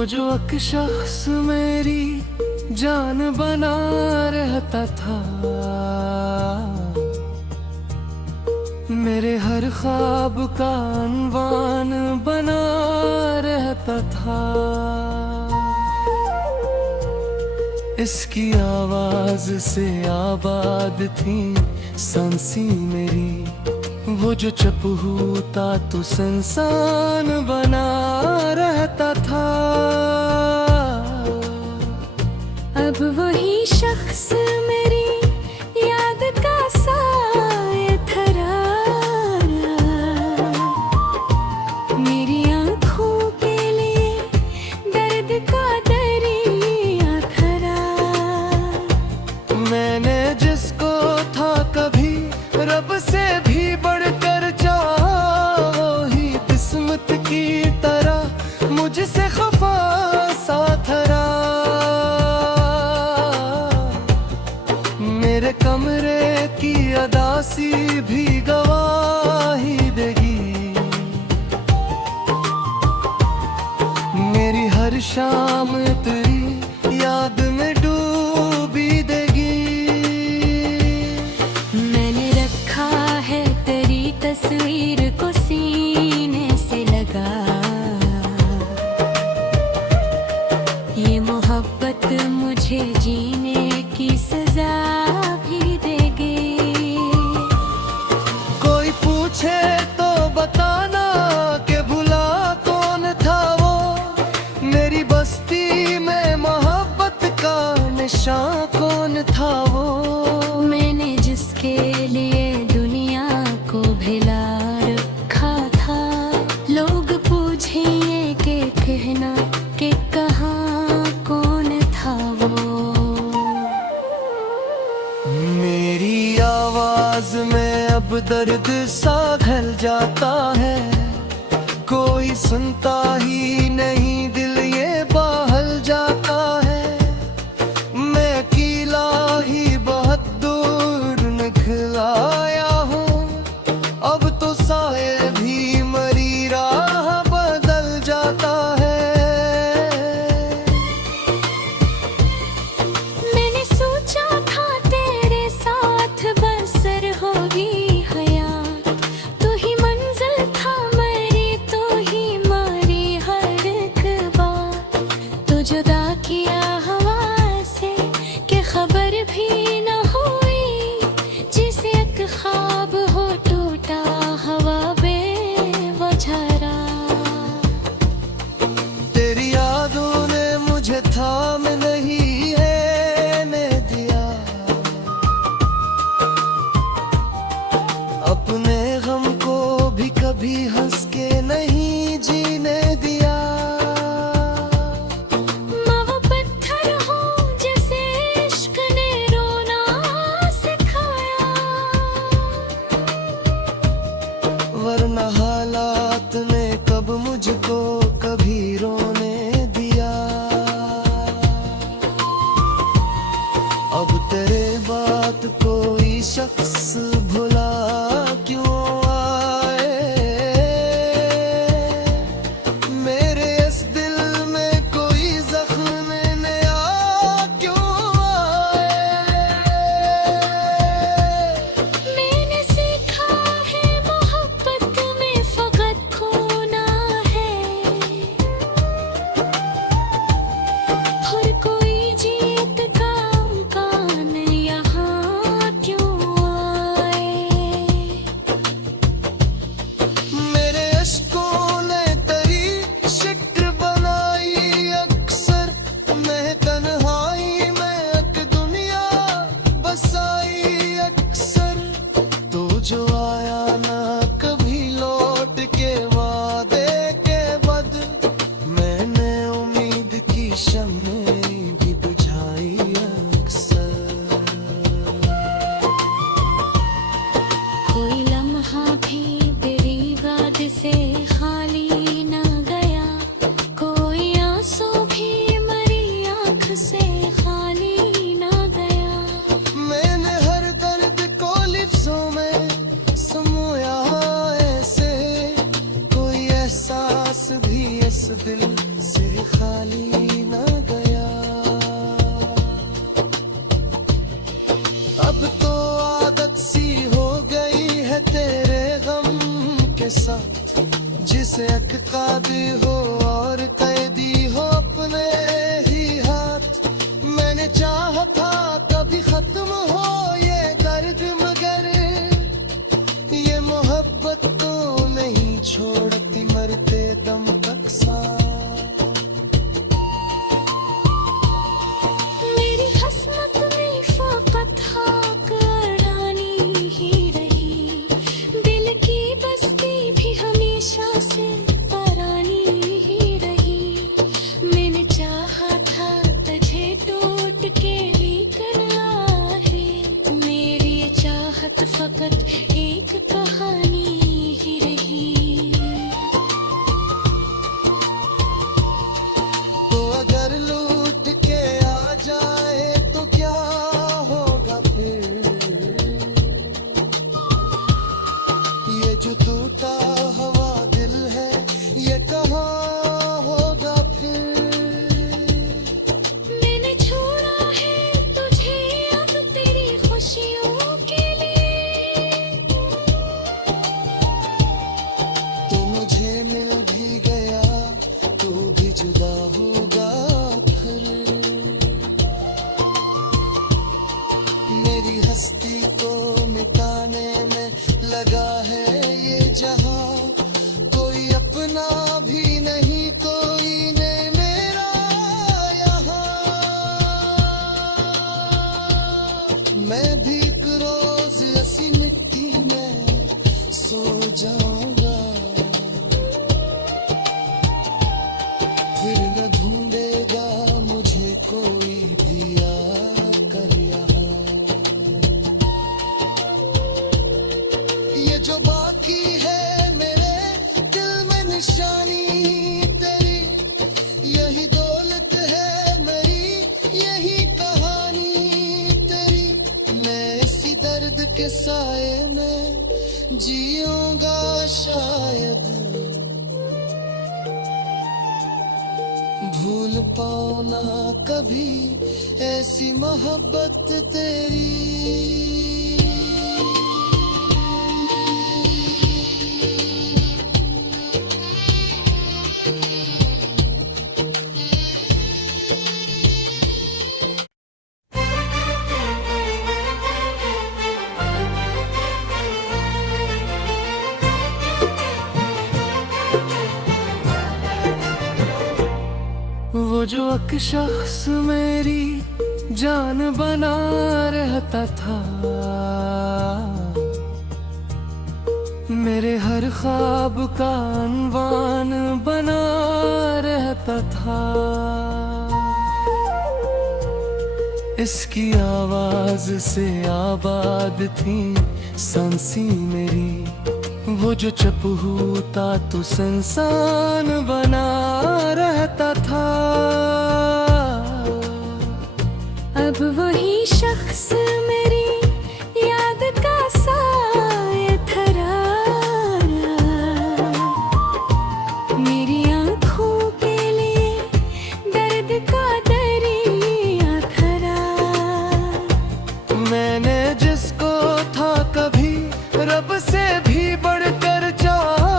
वो जो एक शख्स मेरी जान बना रहता था, मेरे हर ख्वाब का अनवान बना रहता था। इसकी आवाज से आबाद थी सांसी मेरी, वो जो चुप होता तो संसान बना रहता था। अब वही शख्स मेरी याद का साए धरा, मेरी आँखों के लिए दर्द का दरिया धरा। मैंने जिसको था कभी रब से भी बढ़कर चाहा, वही किस्मत की तरह मुझसे खफा सा थरा। मेरे कमरे की अदासी भी गवाही देगी, मेरी हर शाम तेरी याद में डूबी देगी। मैंने रखा है तेरी तस्वीर को सीने से लगा, ये मोहब्बत मुझे जीने की सजा भी देगी। कोई पूछे तो बताना कि भुला कौन था वो, मेरी बस्ती में मोहब्बत का निशान कौन था वो। मैंने जिसके लिए दुनिया को भिला रखा था, लोग पूछेंगे कि कहना कि कहाँ कौन था वो। मेरी आवाज में अब दर्द सा घल जाता है, कोई सुनता ही नहीं, दिल ये बाहल जाता है। मैं अकेला ही बहुत दूर निकलाया हूँ, अब तो साए भी मरी राह बदल जाता है। मैंने सोचा था तेरे साथ बसर होगी हयात, तू ही मंजिल था मेरी, तू ही मारी हर एक बात। तू जुदा किया हवा से कि खबर भी न हुई, जिसे एक ख्वाब हो टूटा हवा बेवजह। तेरी यादों ने मुझे थाम नहीं है मैं दिया, अपने गम को भी कभी हंस के नहीं जीने दिया। मैं वो पत्थर हूँ जिसे इश्क ने रोना सिखाया, वरना हालात ने कब मुझको कभी रोने दिया। अब तेरे बात कोई शख्स भुला क्यों आए, मेरे इस दिल में कोई जख्म नया क्यों आए। मैंने सीखा है मोहब्बत में फकत खोना है, और कोई जीत का इम्कान यहाँ क्यों आए। साथ, जिसे अटका भी हो और कैदी हो अपने ही हाथ। मैंने चाहा था कभी खत्म हो ये दर्द, मगर ये मोहब्बत तो नहीं छोड़ती मरते दम तक साथ। मेरी हसरत में फकत खाक अड़ानी ही रही, दिल की बस्ती भी हमेशा से परानी ही रही। मैंने चाहा था तुझे टूट के लेकर आए, मेरी ये चाहत फकत एक कहानी ही रही। तो अगर लूट के आ जाए तो क्या होगा फिर, ये जो टूटा हुआ दिल है ये कहाँ होगा फिर। मैंने छोड़ा है तुझे अब तेरी खुशियों के लिए, तो मुझे मिल भी गया तू भी जुदा होगा फिर। मेरी हस्ती को मिटाने में लगा है ये जहां, कोई अपना भी नहीं कोई ने मेरा यहाँ। मैं भी एक रोज ऐसी मिट्टी में सो जाऊंगा, फिर न ढूंढेगा मुझे कोई दिया कर यहाँ। ये जो बाकी है मेरे दिल में निशानी तेरी, यही दौलत है मेरी, यही कहानी तेरी। मैं इसी दर्द के साए में जीऊंगा शायद, भूल पाऊं ना कभी ऐसी मोहब्बत तेरी। वो जो एक शख्स मेरी जान बना रहता था, मेरे हर ख्वाब का अनवान बना रहता था। इसकी आवाज से आबाद थी सांसी मेरी, वो जो चुप होता तो संसान बना रहता था। अब वही शख्स मेरी याद का साए धरा, मेरी आंखों के लिए दर्द का दरिया धरा। मैंने जिसको था कभी रब से भी बढ़कर चाहा,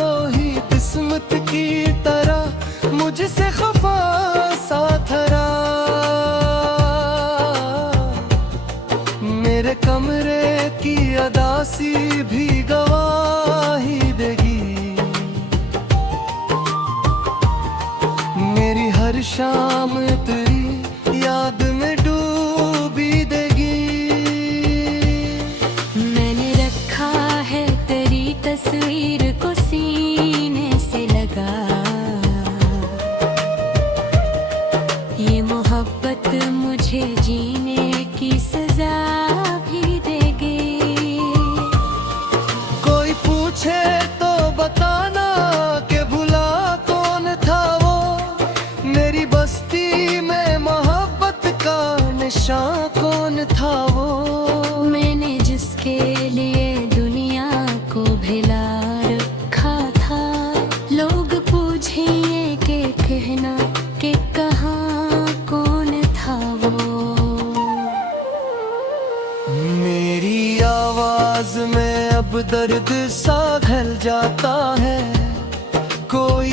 वही किस्मत की तरह मुझसे खफा साथ रहा। मेरे कमरे की अदासी भी गवाही देगी, मेरी हर शाम तेरी याद में डूबी देगी। मैंने रखा है तेरी तस्वीर को सीने से लगा, ये मोहब्बत मुझे जीने की सजा भी देगी। कोई पूछे तो बताना कि भुला कौन था वो, मेरी बस्ती में मोहब्बत का निशान कौन था वो। मैंने जिसके लिए दुनिया को भिला रखा था, लोग पूछे के कहना कि कहाँ कौन था वो। मेरी आवाज में अब दर्द सा घल जाता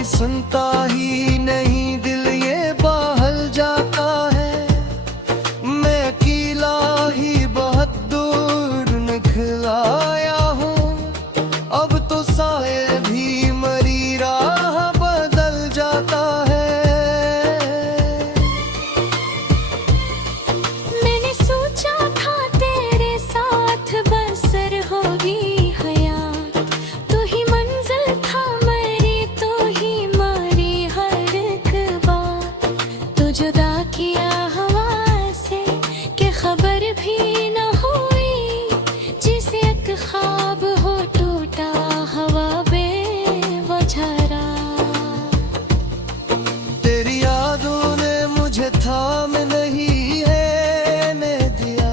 सुनता ही नहीं, दिल ये बाहल जाता है। मैं अकेला ही बहुत दूर निकलाया हूँ, अब तो साए भी मरी राह बदल जाता है। मैंने सोचा था तेरे साथ बसर होगी हयात, तू ही मंजिल था मेरी, तू ही मारी हर एक बात। तू जुदा किया हवा से कि खबर भी न हुई, जिसे एक ख्वाब हो टूटा हवा बेवजह रात। तेरी यादों ने मुझे थाम नहीं है ने दिया,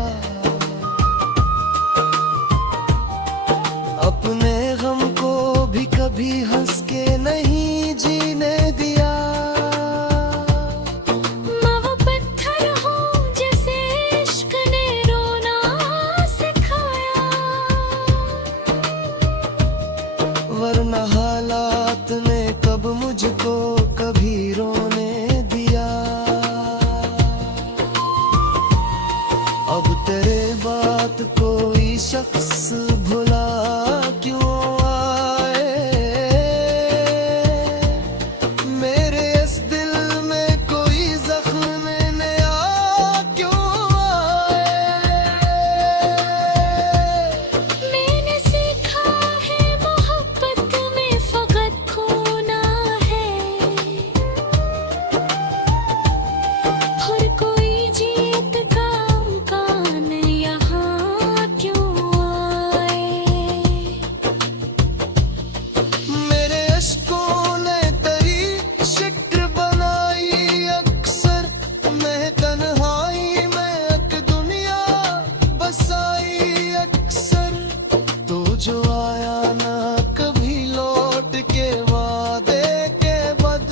अपने गम को भी कभी हंस के नहीं जीने दिया। मैं वो पत्थर हूँ जिसे इश्क ने रोना सिखाया, वरना हालात ने कब मुझको कभी रोने दिया। अब तेरे बात कोई शख्स भुला क्यों आए, मेरे इस दिल में कोई जख्म नया क्यों आए। मैंने सीखा है मोहब्बत में फकत खोना है, और कोई जीत का इम्कान यहाँ क्यों आए। मेरे अश्कों ने तेरी शिक्र बनाई अक्सर, मैं तन्हाई में एक दुनिया बसाई अक्सर। तो जो आया ना कभी लौट के वादे के बद,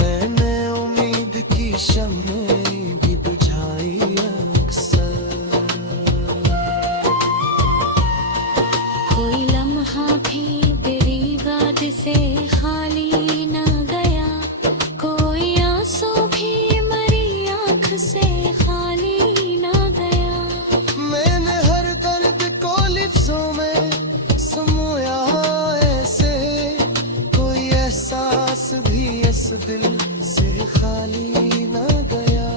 मैंने उम्मीद की शम्में भी बुझाई अक्सर। कोई लम्हा भी तेरी याद से खाली न गया, कोई आंसू भी मरी आँख से खाली न गया। मैंने हर दर्द को लिफ्ज़ों में समोया ऐसे, कोई एहसास भी इस दिल से खाली न गया।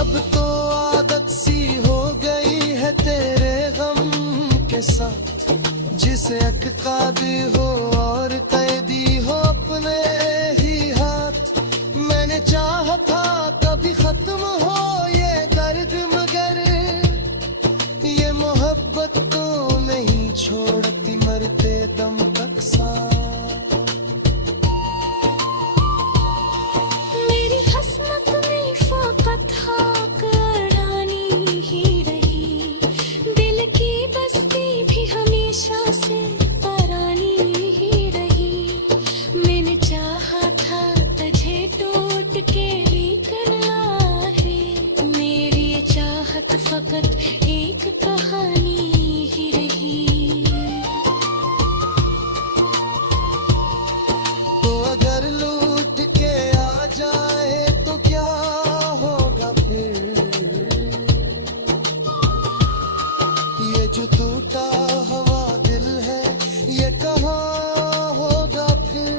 अब तो आदत सी हो गई है तेरे गम के साथ, जिसे एक कादी हो और कैदी हो अपने ही हाथ। मैंने चाहा था कभी खत्म हो ये दर्द, मगर ये मोहब्बत तो नहीं छोड़ती मरते दम तक साथ। मेरी हसरत में फकत खाक अड़ानी ही रही, दिल की बस्ती भी हमेशा से परानी ही रही। मैंने चाहा था तुझे टूट के भी करना है, मेरी ये चाहत फकत एक कहानी ही रही। तो अगर लूट के आ जाए तो क्या होगा फिर, ये जो टूटा हवा दिल है ये कहाँ होगा फिर।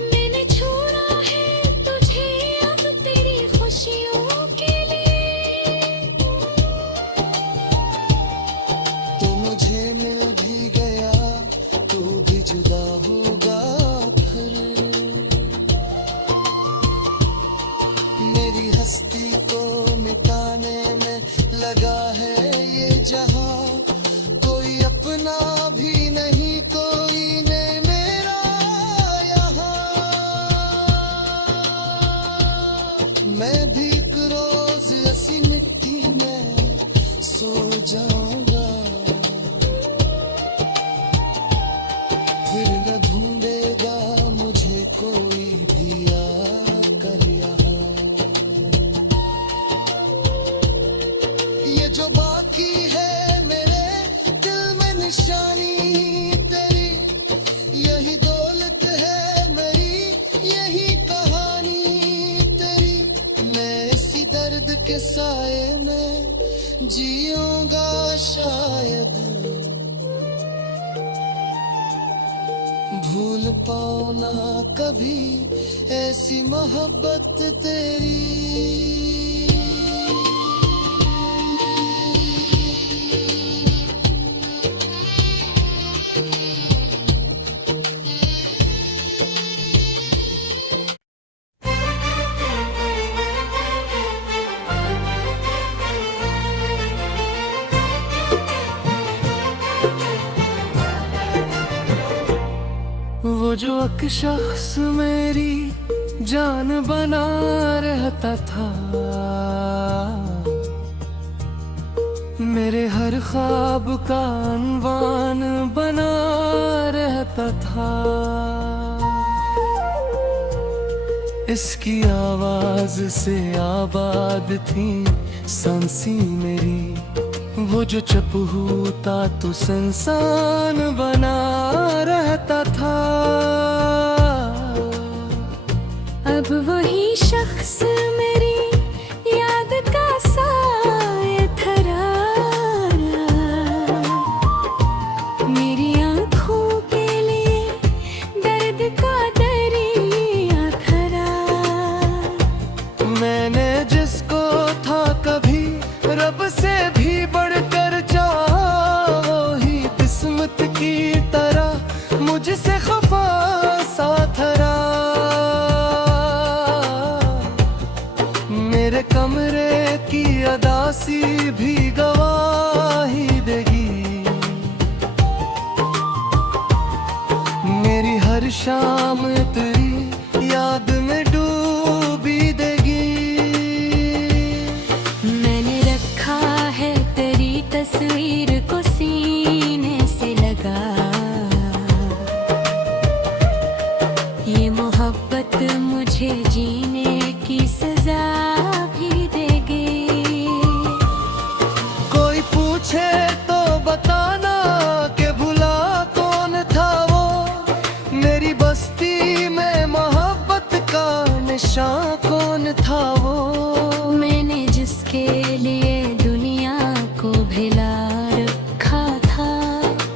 मैंने छोड़ा है तुझे अब तेरी खुशियों के लिए, तो मुझे मिल भी गया तो भी जुदा होगा फिर। मेरी हस्ती को मिटाने में लगा है ये जहां, कोई अपना भी नहीं कोई ने मेरा यहाँ। मैं भी एक रोज ऐसी मिट्टी में सो जाऊंगा, फिर न ढूंढेगा मुझे कोई दिया कर यहाँ। ये जो बाकी है मेरे दिल में निशानी, पाऊं ना कभी ऐसी मोहब्बत तेरी। वो जो एक शख्स मेरी जान बना रहता था, मेरे हर ख्वाब का अनवान बना रहता था। इसकी आवाज से आबाद थी सांसी मेरी, वो जो चुप होता तो संसान बना रहता था। अब वही शख्स मेरी याद का साए धरा, मेरी आँखों के लिए दर्द का दरिया धरा। मैंने जिसको था कभी रब से भी बढ़कर चाहा, वही किस्मत की तरह मुझसे खफा सा थरा। मेरे कमरे की अदासी भी गवाही देगी, मेरी हर शाम तेरी याद में डूबी देगी। मैंने रखा है तेरी तस्वीर को सीने से लगा, ये मोहब्बत मुझे जीने की सजा भी देगी। कोई पूछे तो बताना कि भुला कौन था वो, मेरी बस्ती में मोहब्बत का निशान कौन था वो। मैंने जिसके लिए दुनिया को भिला रखा था,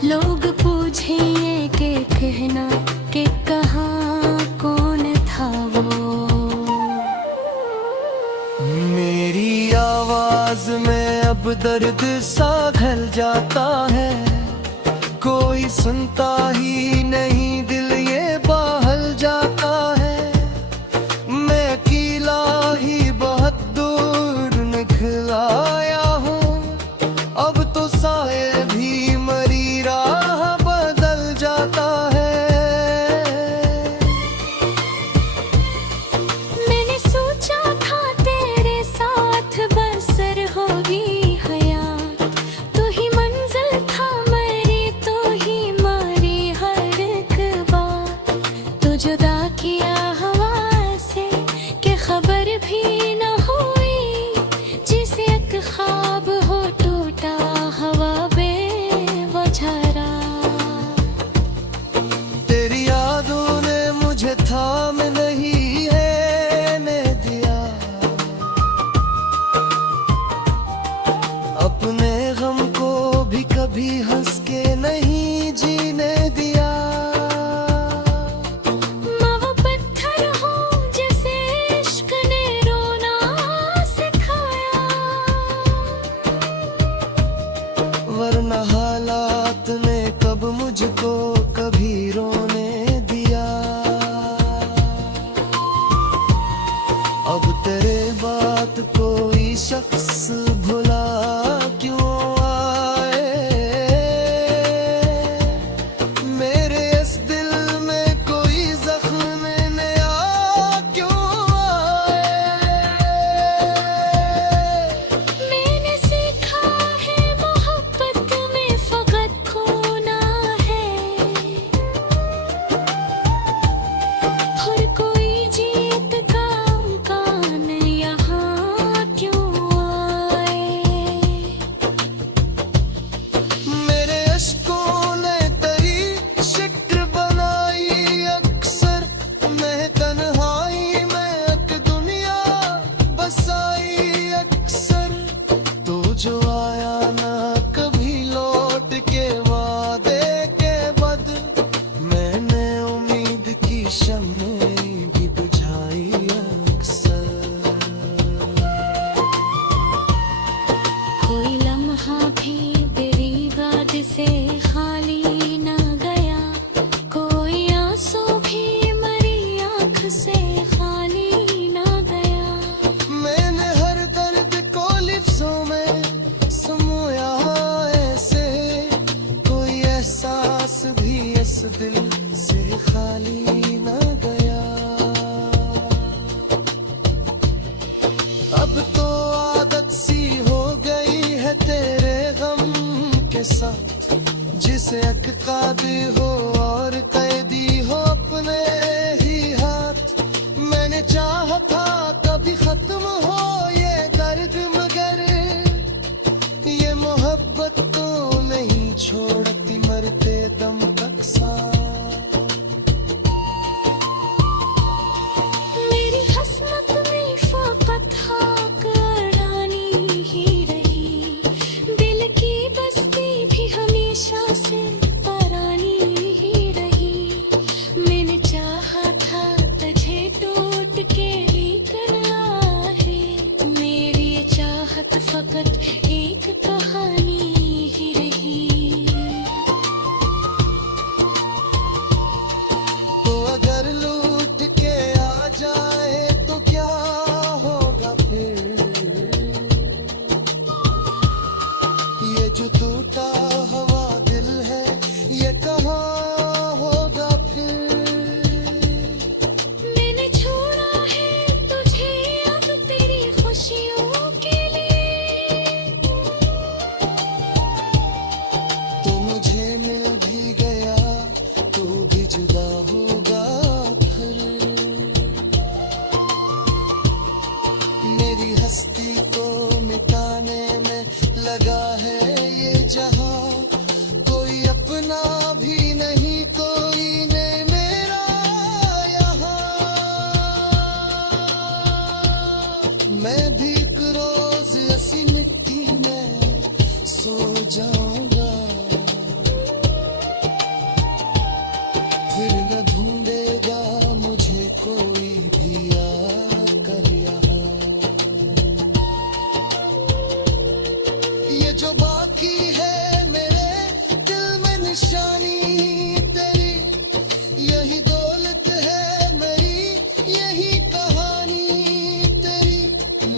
लोग पूछेंगे कि कहना कि कहाँ कौन था वो। मेरी आवाज में अब दर्द सा घल जाता है, कोई सुनता ही नहीं, दिल ये बाहल जाता है। मैं अकेला ही बहुत दूर निकलाया हूँ, अब तो साए भी मरी राह बदल जाता है। मैंने सोचा था तेरे साथ बसर होगी हयात, तू ही मंजिल था मेरी, तू ही मारी हर एक बात। तू जुदा किया हवा से कि खबर भी न हुई, जिसे एक ख्वाब हो टूटा हवा बेवजह। तेरी यादों ने मुझे थाम नहीं है ने दिया, अपने गम को भी कभी हंस के नहीं जीने दिया। माँ वो पत्थर हो जैसे इश्क ने रोना सिखाया, वरना हालात ने कब मुझको कभी रोने दिया। अब तेरे बात कोई शख्स भुला क्यों आए, मेरे इस दिल में कोई जख्म नया क्यों आए। मैंने सीखा है मोहब्बत में फकत खोना है, और कोई जीत का इम्कान यहाँ क्यों आए। साथ जिसे अटकाते हो और कैदी हो अपने ही हाथ। मैंने चाहा था कभी खत्म हो ये दर्द, मगर ये मोहब्बत तो नहीं छोड़ती मरते दम तक साथ। मेरी हसरत में फकत हाकरानी ही रही, दिल की बस्ती भी हमेशा से परानी ही रही। मैंने चाहा था तुझे टूट के भी करना है, मेरी ये चाहत फकत एक कहानी ही रही। तो अगर लूट के आ जाए तो क्या होगा फिर, ये जो टूटा हुआ दिल है ये कहाँ होगा फिर। मैंने छोड़ा है तुझे अब तेरी खुशियों के लिए, तो मुझे मिल भी गया तो भी जुदा होगा फिर। मेरी हस्ती को मिटाने में लगा है ये जहां, कोई अपना भी नहीं कोई ने मेरा यहाँ। मैं भी एक रोज ऐसी मिट्टी में सो जाऊंगा, फिर न ढूंढेगा मुझे कोई भी आकर यहाँ। ये जो बाकी है मेरे दिल में निशानी तेरी, यही दौलत है मेरी, यही कहानी तेरी।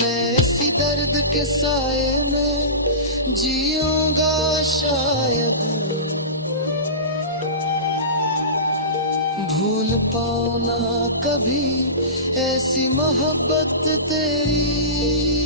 मैं इसी दर्द के साए में जीऊंगा शायद, भूल पाऊं ना कभी ऐसी मोहब्बत तेरी।